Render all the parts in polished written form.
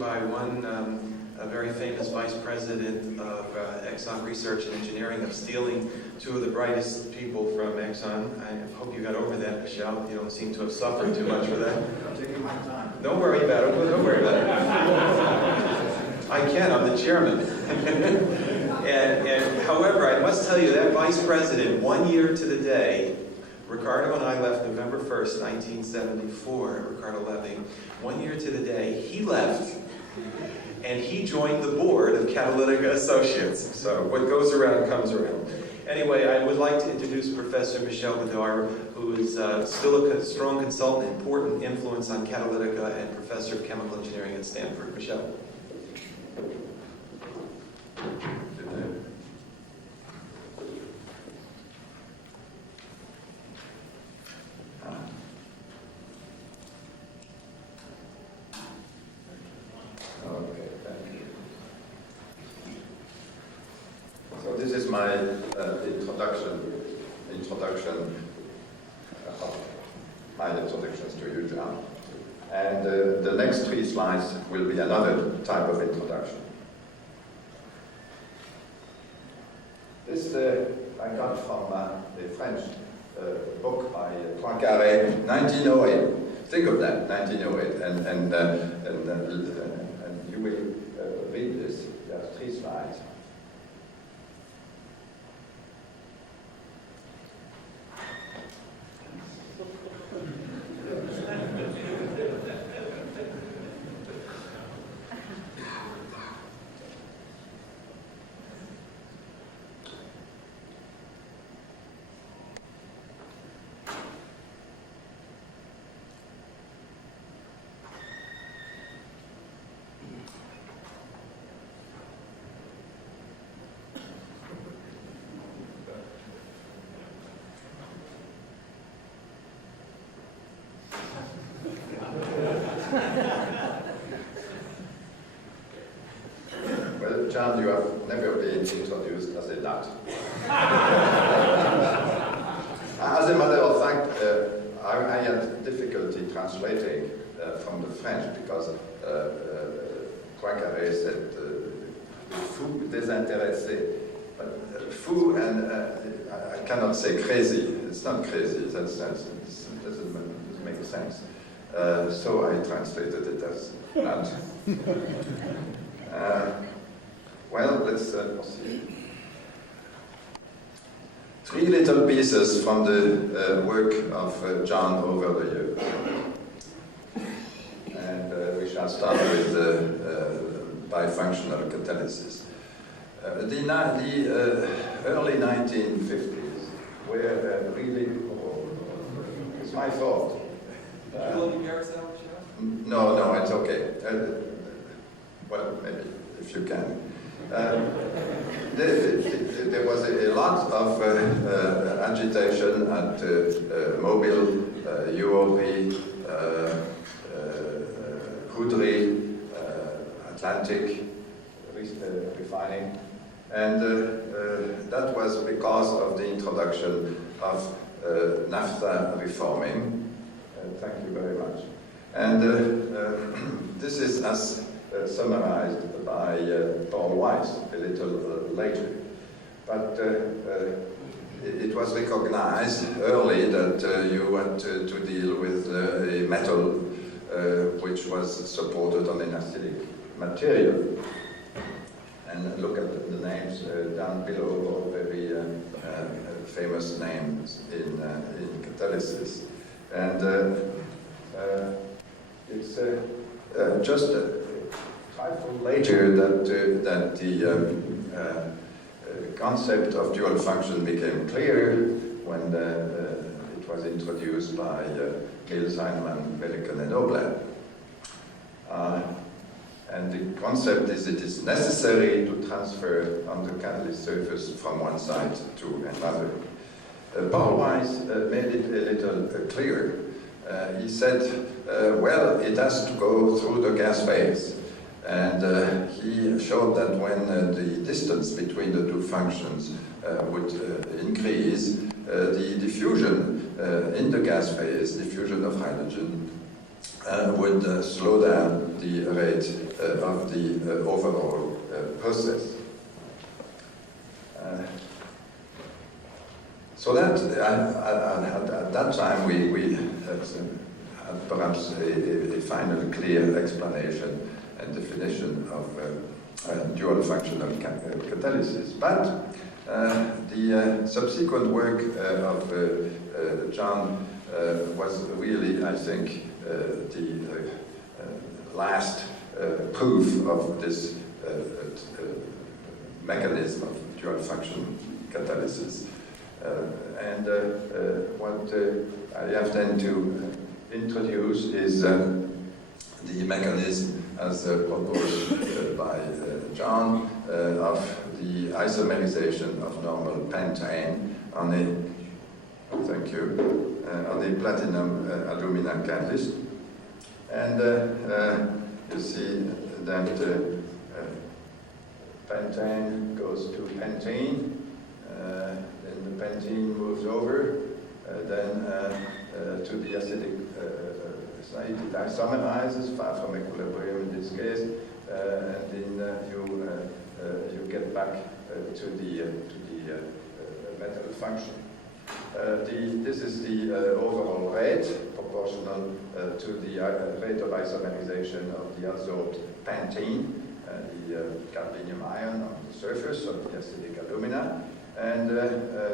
by one a very famous vice president of Exxon Research and Engineering of stealing two of the brightest people from Exxon. I hope you got over that, Michel. You don't seem to have suffered too much for that. I'm taking my time. Don't worry about it. Don't worry about it. I can. I'm the chairman. and however, I must tell you that vice president, 1 year to the day, Ricardo and I left November 1st, 1974, Ricardo Levy. 1 year to the day, he left, and he joined the board of Catalytica Associates. So what goes around comes around. Anyway, I would like to introduce Professor Michel Boudart, who is still a strong consultant, important influence on Catalytica, and Professor of Chemical Engineering at Stanford. Michel. So this is my introduction of my introductions to you, John. And the next 3 slides will be another type of introduction. This I got from a French book by Poincaré, 1908. Think of that, 1908, and you will read this. There are 3 slides. Well, John, you have never been introduced as a nut. As a matter of fact, I had difficulty translating from the French because Poincaré said fou, désintéressé. But fou and I cannot say crazy. It's not crazy. That doesn't make sense. So I translated it as nut. Well, let's proceed. 3 little pieces from the work of John over the years. And we shall start with bifunctional catalysis. The early 1950s were really... it's my fault. No, it's okay. Well, maybe, if you can. There was a lot of agitation at Mobile, UOP, Houdry, Atlantic refining, and that was because of the introduction of naphtha reforming. Thank you very much. And this is as summarized by Paul Weiss a little later. But it was recognized early that you had to deal with a metal which was supported on an acidic material. And look at the names down below, all very famous names in catalysis. And it's just trifle later that the concept of dual function became clear when it was introduced by Mill, Heinemann, Belikan, and Oblet. And the concept is it is necessary to transfer on the catalyst surface from one side to another. Paul Weiss made it a little clearer. He said, well, it has to go through the gas phase. And he showed that when the distance between the 2 functions would increase, the diffusion in the gas phase, diffusion of hydrogen, would slow down the rate of the overall process. So that at that time we had perhaps a final clear explanation and definition of dual functional catalysis. But the subsequent work of John was really, I think, the last proof of this mechanism of dual function catalysis. And what I have then to introduce is the mechanism as proposed by John of the isomerization of normal pentane on a, thank you, on a platinum alumina catalyst. And you see that pentane goes to pentene, then the pentene moves over, then to the acidic site, it isomerizes, far from equilibrium in this case, and then you get back to the metal function. This is the overall rate proportional to the rate of isomerization of the adsorbed pentene, the gadolinium ion on the surface of the acidic alumina, and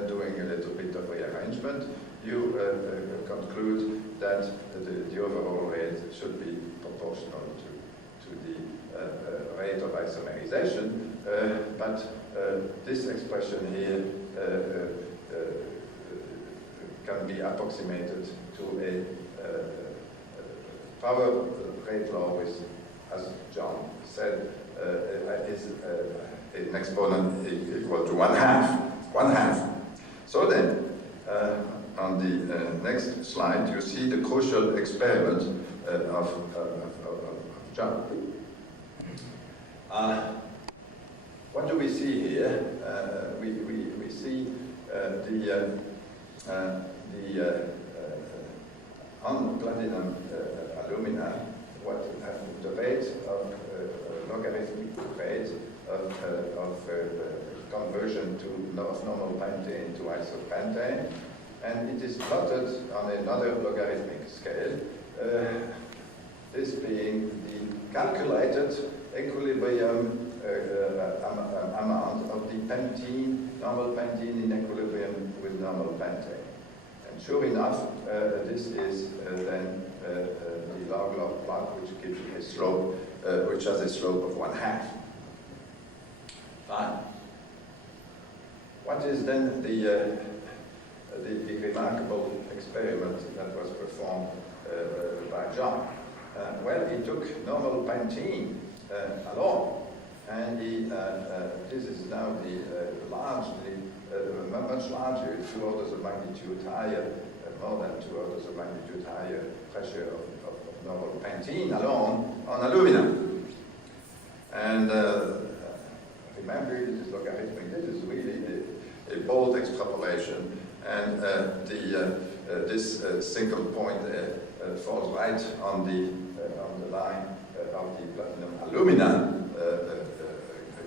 doing a little bit of rearrangement, you conclude that the overall rate should be proportional to the rate of isomerization, but this expression here can be approximated to a power rate law which, as John said, is an exponent equal to 1/2. So then, on the next slide, you see the crucial experiment of John. What do we see here? We see on platinum alumina, what the rate of logarithmic rate of conversion of normal pentane to isopentane, and it is plotted on another logarithmic scale, this being the calculated equilibrium amount of the pentene, normal pentene in equilibrium with normal pentane. And sure enough, this is then the log-log plot, which gives a slope, which has a slope of 1/2. Fine. What is then the remarkable experiment that was performed by John? Well, he took normal pentene alone, and this is now the much larger, 2 orders of magnitude higher, more than 2 orders of magnitude higher pressure of normal pentene alone on alumina. And remember, this is logarithmic. This is really a bold extrapolation, and this single point falls right on the line of the platinum alumina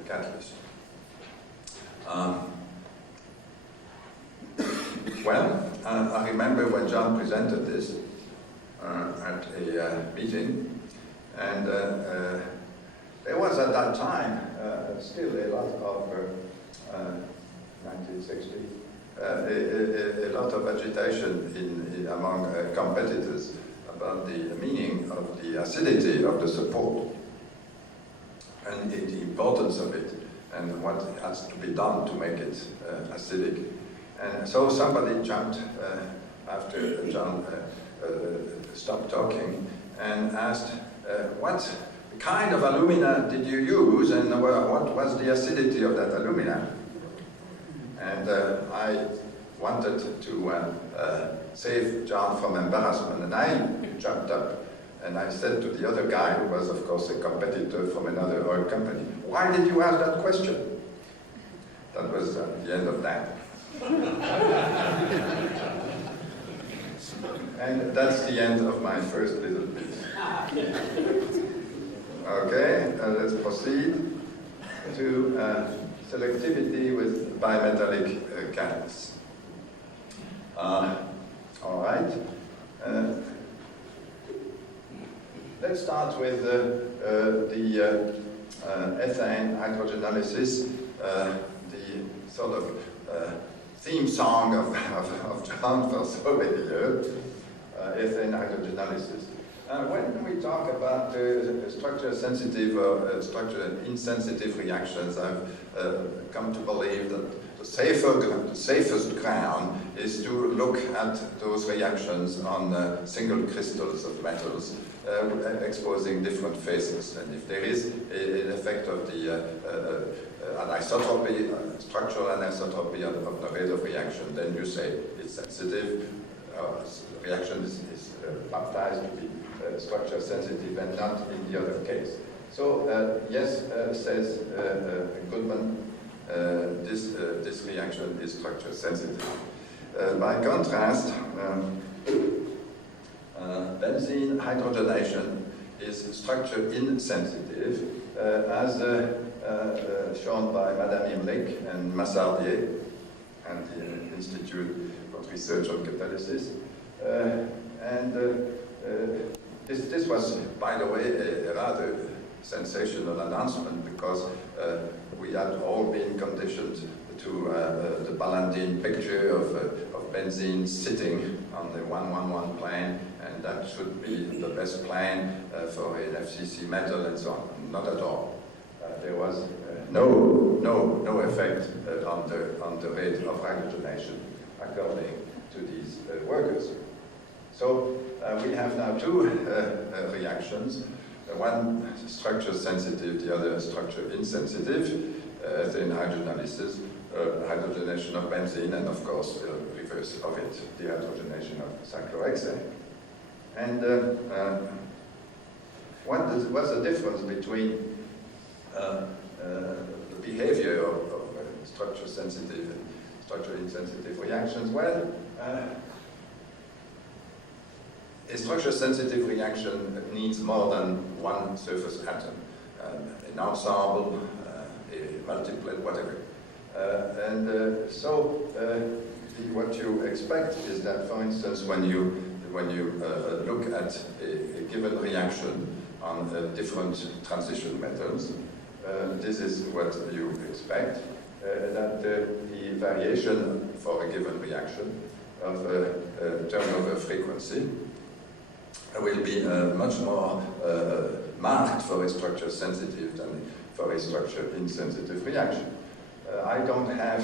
catalyst. Well, I remember when John presented this at a meeting, and there was at that time still a lot of 1960, a lot of agitation among competitors about the meaning of the acidity of the support and the importance of it and what has to be done to make it acidic. And so somebody jumped after John stopped talking and asked, what kind of alumina did you use and what was the acidity of that alumina? And I wanted to save John from embarrassment, and I jumped up and I said to the other guy, who was of course a competitor from another oil company, why did you ask that question? That was the end of that. And that's the end of my first little bit. Okay, let's proceed to selectivity with bimetallic catalysts. All right. Let's start with the ethane hydrogenolysis, the sort of theme song of John for so many years, ethane hydrogenolysis. When we talk about structure-sensitive or structure-insensitive reactions, I've come to believe that the safest ground is to look at those reactions on single crystals of metals, exposing different phases. And if there is an effect of the anisotropy, structural anisotropy of the rate of reaction, then you say it's sensitive. The reaction is baptized to be structure sensitive and not in the other case. So yes, says Goodman, this reaction is structure sensitive. By contrast, benzene hydrogenation is structure insensitive, as shown by Madame Imlich and Massardier and the Institute for Research on Catalysis. This was, by the way, a rather sensational announcement, because we had all been conditioned to the Ballandine picture of benzene sitting on the 111 plane, and that should be the best plane for an FCC metal and so on. Not at all. There was no effect on the rate of hydrogenation according to these workers. So we have now two reactions, one structure sensitive, the other structure insensitive, ethane hydrogenalysis, hydrogenation of benzene, and of course the reverse of it, the hydrogenation of cyclohexane. And what's the difference between the behavior of structure sensitive and structure insensitive reactions? Well, a structure-sensitive reaction needs more than one surface atom, an ensemble, a multiplet, whatever. So what you expect is that, for instance, when you look at a given reaction on different transition metals, this is what you expect, that the variation for a given reaction of turnover frequency will be much more marked for a structure sensitive than for a structure insensitive reaction. I don't have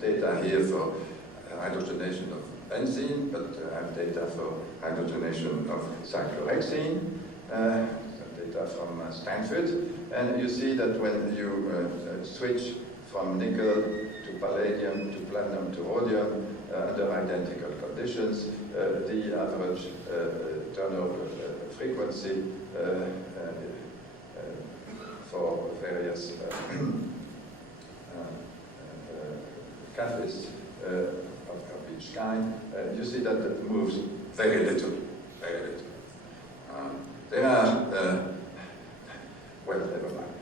data here for hydrogenation of benzene, but I have data for hydrogenation of cyclohexene, data from Stanford, and you see that when you switch from nickel to palladium to platinum to rhodium under identical conditions, the average turnover frequency for various catalysts of each kind, you see that it moves very little, very little. There are, well, never mind.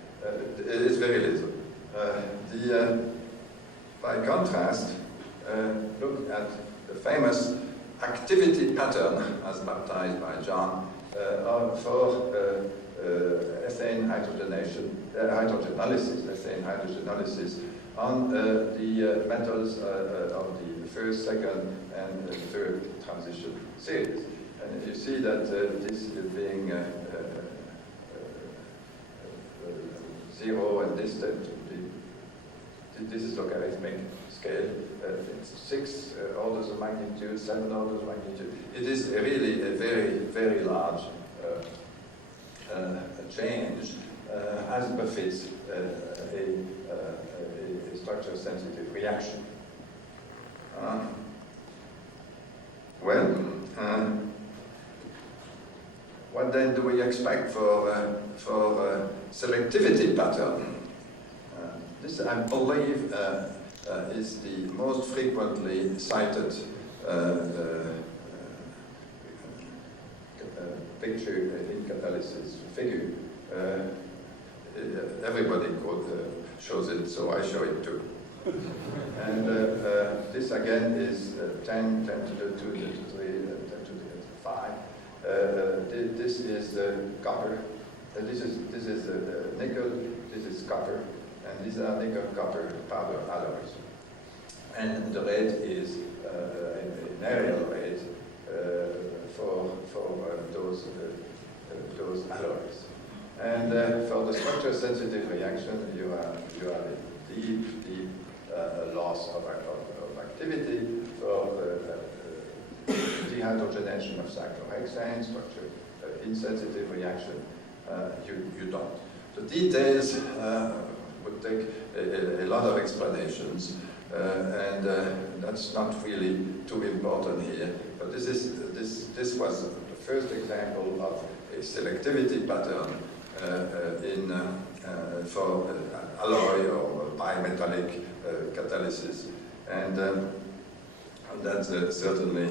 It is very little. By contrast, look at the famous activity pattern, as baptized by John, for ethane hydrogenolysis on the metals of the first, second, and third transition series. And you see that this is being 0 and distant to this is logarithmic scale. It's 6 orders of magnitude, 7 orders of magnitude. It is really a very, very large change, as befits a structure-sensitive reaction. What then do we expect for selectivity pattern? This, I believe, is the most frequently cited picture in catalysis figure. Everybody shows it, so I show it too. And this again is 10 to the 2 to the 3, 10 to the 5. This is copper. This is nickel. This is copper, and these are nickel-copper powder alloys. And the rate is an aerial rate for those alloys. And for the structure-sensitive reaction, you have a deep loss of activity. For dehydrogenation of cyclohexane, structure-insensitive reaction, you don't. The details would take a lot of explanations, and that's not really too important here. But this was the first example of a selectivity pattern for alloy or bimetallic catalysis, and that certainly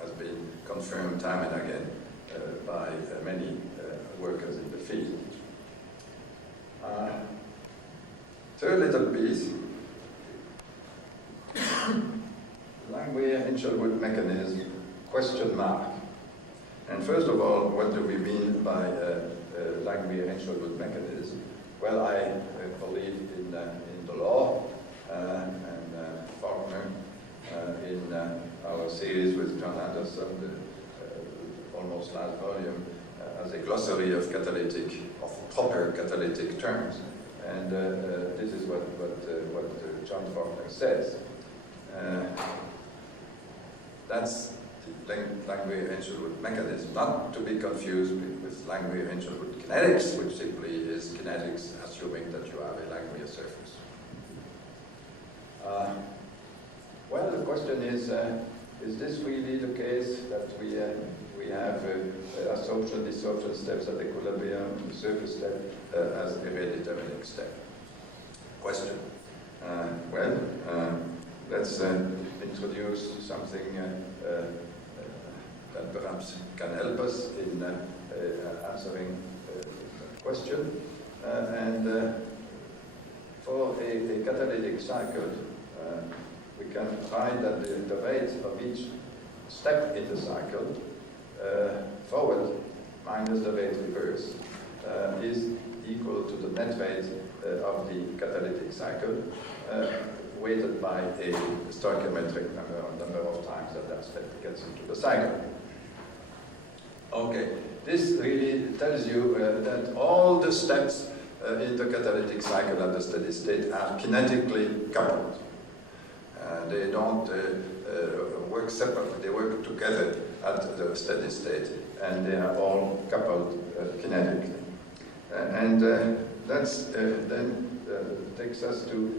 has been confirmed time and again by many workers in the field. Third little piece, Langmuir-Hinchelwood mechanism, question mark. And first of all, what do we mean by Langmuir-Hinchelwood mechanism? Well, I believe in the law, and Faulkner in our series with John Anderson, the almost last volume, as a glossary of proper catalytic terms. And this is what John Faulkner says. That's the Langmuir-Hinchelwood mechanism, not to be confused with Langmuir-Hinchelwood kinetics, which simply is kinetics assuming that you have a Langmuir surface. Well, the question is this really the case that we have absorption-desorption steps at equilibrium, surface step as a redetermining step? Question. Well, let's introduce something that perhaps can help us in answering the question. And for a catalytic cycle, we can find that the rate of each step in the cycle, forward minus the rate reverse, is equal to the net rate of the catalytic cycle, weighted by a stoichiometric number of times that step gets into the cycle. Okay, this really tells you that all the steps in the catalytic cycle at the steady state are kinetically coupled. They don't work separately, they work together at the steady state, and they are all coupled kinetically. And that's then takes us to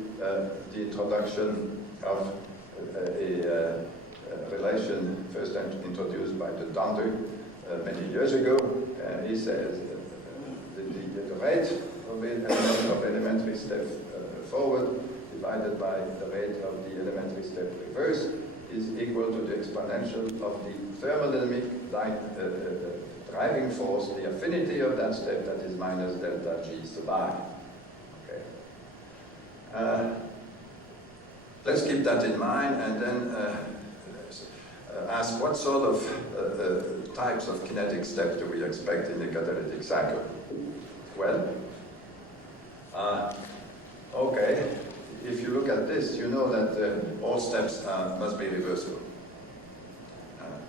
the introduction of a relation first introduced by the Donder many years ago. He says the rate of elementary step forward divided by the rate of the elementary step reverse is equal to the exponential of the thermodynamic driving force, the affinity of that step, that is minus delta G sub I. Okay. Let's keep that in mind and then ask what sort of types of kinetic steps do we expect in the catalytic cycle? Well, okay, if you look at this, you know that all steps must be reversible.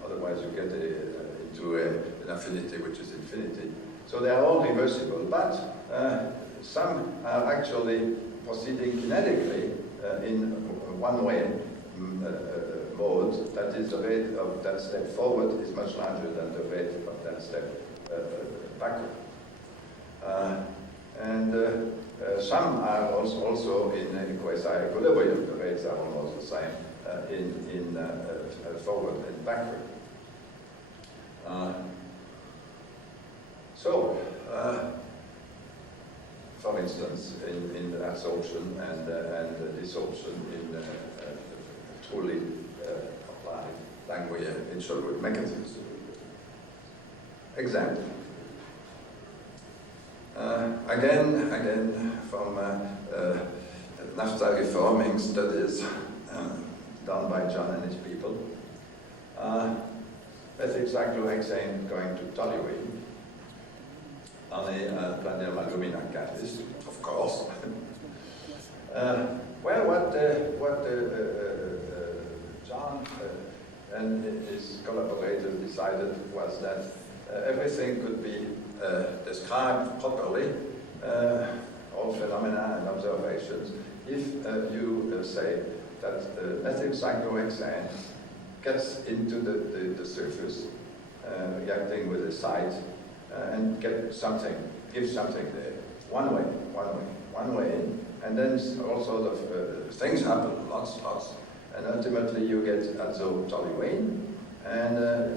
Otherwise you get into an affinity which is infinity. So they are all reversible, but some are actually proceeding kinetically in one-way mode. That is, the rate of that step forward is much larger than the rate of that step backward. Some are also in quasi-equilibrium. The rates are almost the same in forward and backward. For instance, in absorption and desorption in truly applied Langmuir-Hinshelwood mechanism. Example. Again from naphtha reforming studies done by John and his people. Methylcyclohexane going to toluene on a platinum alumina catalyst, of course. Well, what John and his collaborators decided was that everything could be described properly, all phenomena and observations, if you say that methylcyclohexane gets into the surface, reacting with the site, and gives something there. One way in. And then all sorts of things happen, lots. And ultimately you get adsorbed toluene, and the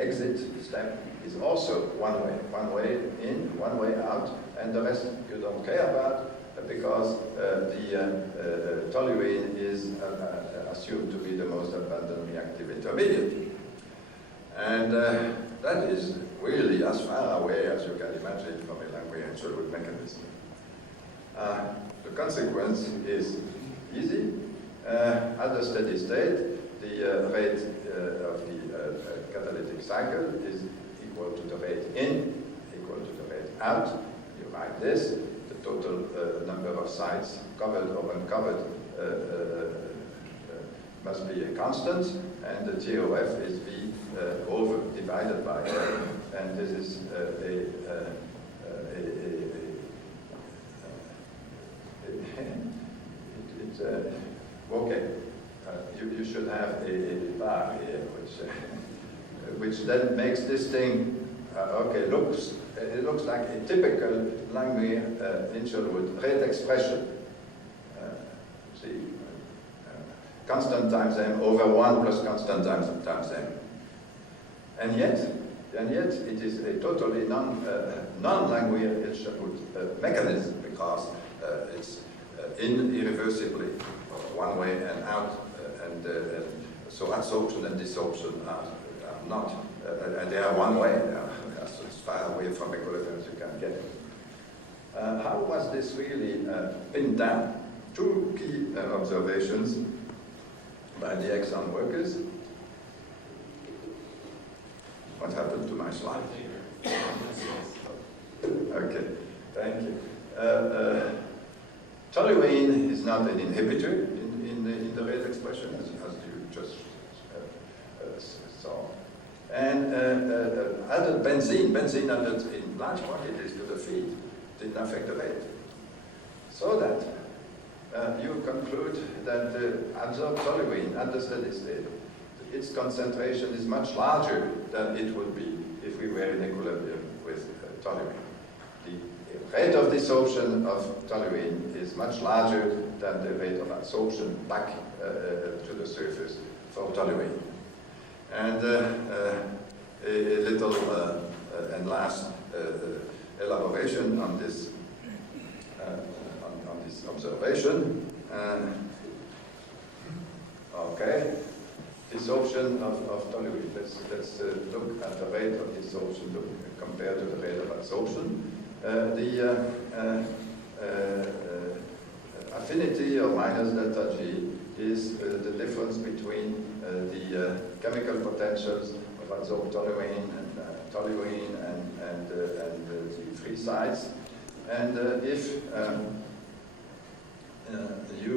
exit step is also one way in, one way out, and the rest you don't care about because the toluene is assumed to be the most abundant reactive intermediate. And that is really as far away as you can imagine from a Langmuir-Hinshelwood mechanism. The consequence is easy. At the steady state, the rate of the catalytic cycle is equal to the rate in, equal to the rate out. You write this, the total number of sites covered or uncovered must be a constant, and the TOF is V over divided by L, and this is okay. You should have a bar here, which then makes this thing it looks like a typical Langmuir-Hinshelwood rate expression. See, constant times m over 1 plus constant times m, and yet it is a totally non-Langmuir-Hinshelwood mechanism because it's irreversibly one way and out, and so adsorption and desorption are not, they are one way, they are as far away from equilibrium as you can get. How was this really pinned down? Two key observations by the Exxon workers. What happened to my slide? Okay, thank you. Toluene is not an inhibitor in the rate expression, as you just saw. And added benzene added in large quantities to the feed didn't affect the rate. So that you conclude that the adsorbed toluene at the steady state, its concentration is much larger than it would be if we were in equilibrium with toluene. The rate of desorption of toluene is much larger than the rate of adsorption back to the surface for toluene. And a little and last elaboration on this observation. Okay, desorption of toluene. Let's look at the rate of desorption compared to the rate of adsorption. The affinity of minus delta G is the difference between the chemical potentials of adsorbed toluene and the free sites. And if you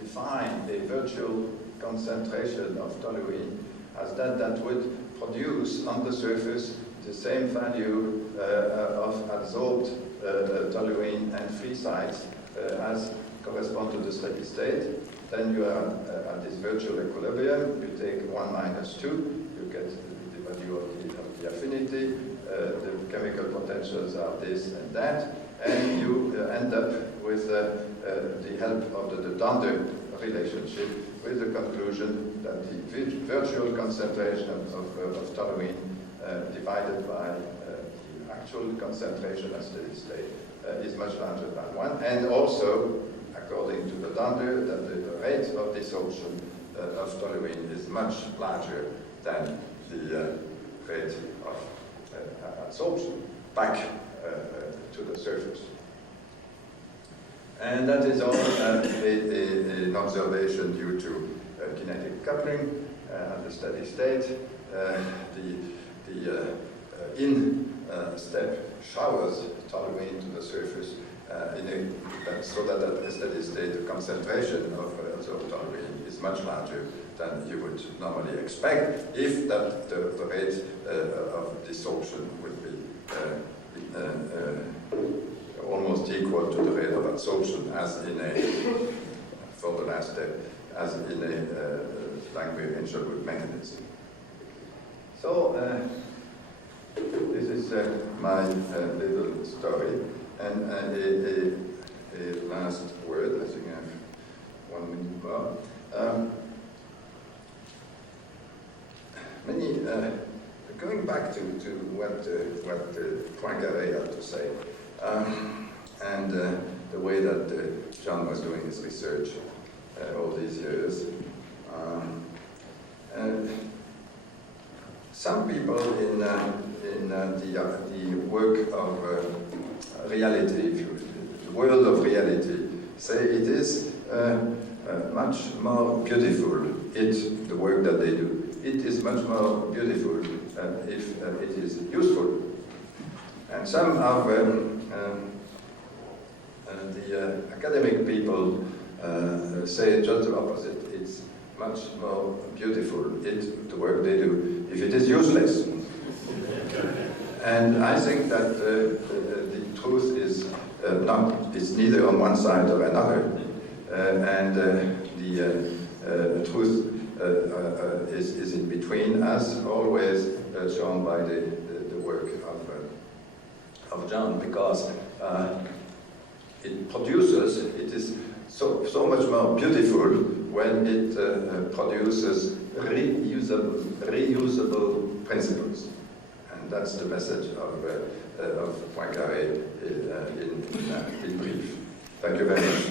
define a virtual concentration of toluene as that would produce on the surface the same value of adsorbed toluene and free sites as correspond to the steady state, then you are at this virtual equilibrium. You take 1 minus 2, you get the value of the affinity, the chemical potentials are this and that, and you end up with the help of the Donder relationship with the conclusion that the virtual concentration of toluene divided by the actual concentration at steady state is much larger than 1, and also, according to the Donder, that the rate of desorption of toluene is much larger than the rate of absorption back to the surface. And that is all an observation due to kinetic coupling at the steady state. The in-step showers toluene to the surface so that at a steady state the concentration of absorbed toluene is much larger than you would normally expect if that the rate of desorption would be almost equal to the rate of absorption as in for the last step, as in a Langmuir-Hinshelwood mechanism. So this is my little story, and a last word. I think I have 1 minute more. Going back to what Poincaré had to say, and the way that John was doing his research all these years. Some people in the work of reality, the world of reality, say it is much more beautiful, the work that they do. It is much more beautiful if it is useful. And some of the academic people say just the opposite. It's much more beautiful, the work they do, if it is useless. And I think that the truth is it's neither on one side or another. And the truth is in between, as always shown by the work of John, because it is so much more beautiful when it produces reusable principles. And that's the message of Poincaré in brief. Thank you very much.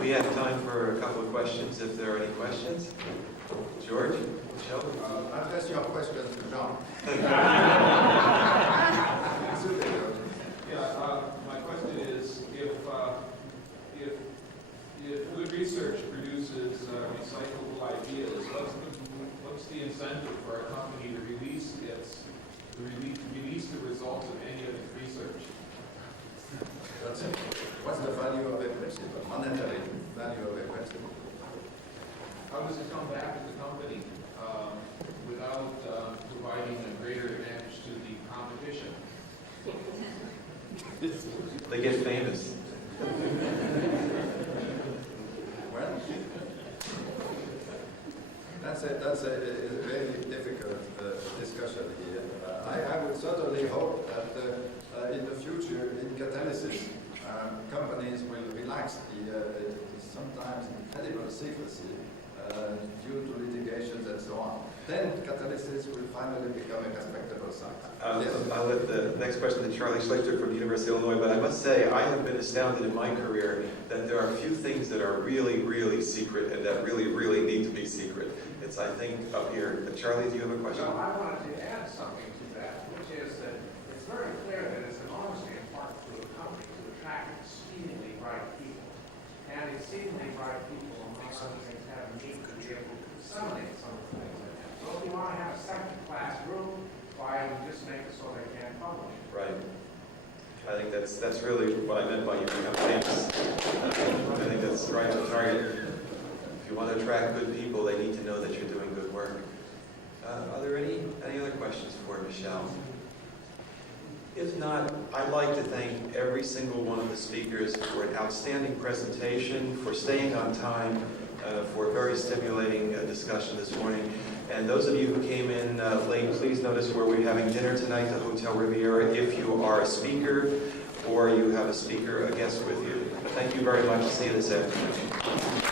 We have time for a couple of questions, if there are any questions. George? Michel? I'll ask your question to Jean. My question is, if good research produces recyclable ideas, what's the incentive for a company to release the results of any of its research? That's it. What's the value of a principle? Monetary value of a principle. How does it come back to the company without providing a greater advantage to the competition? They get famous. Well, that's a very difficult discussion here. I would certainly hope that in the future, in catalysis, companies will relax the sometimes incredible secrecy due to litigations and so on. Then catalysis will finally become a respectable science. I'll let the next question to Charlie Schlichter from the University of Illinois, but I must say I have been astounded in my career that there are a few things that are really, really secret and that really, really need to be secret. It's, I think, up here. Charlie, do you have a question? Well, I wanted to add something to that, which is that it's very clear that it's enormously important to a company to attract exceedingly bright people. And exceedingly bright people, among other things, have a need to be able to disseminate some of the things they have. So if you want to have a second-class group, why you just make it so they can't publish? Right. I think that's really what I meant by you become famous. I think that's right on target. If you want to attract good people, they need to know that you're doing good work. Are there any other questions for Michel? If not, I'd like to thank every single one of the speakers for an outstanding presentation, for staying on time, for a very stimulating discussion this morning. And those of you who came in late, please notice where we're having dinner tonight at Hotel Riviera if you are a speaker or you have a guest with you. Thank you very much. See you this afternoon.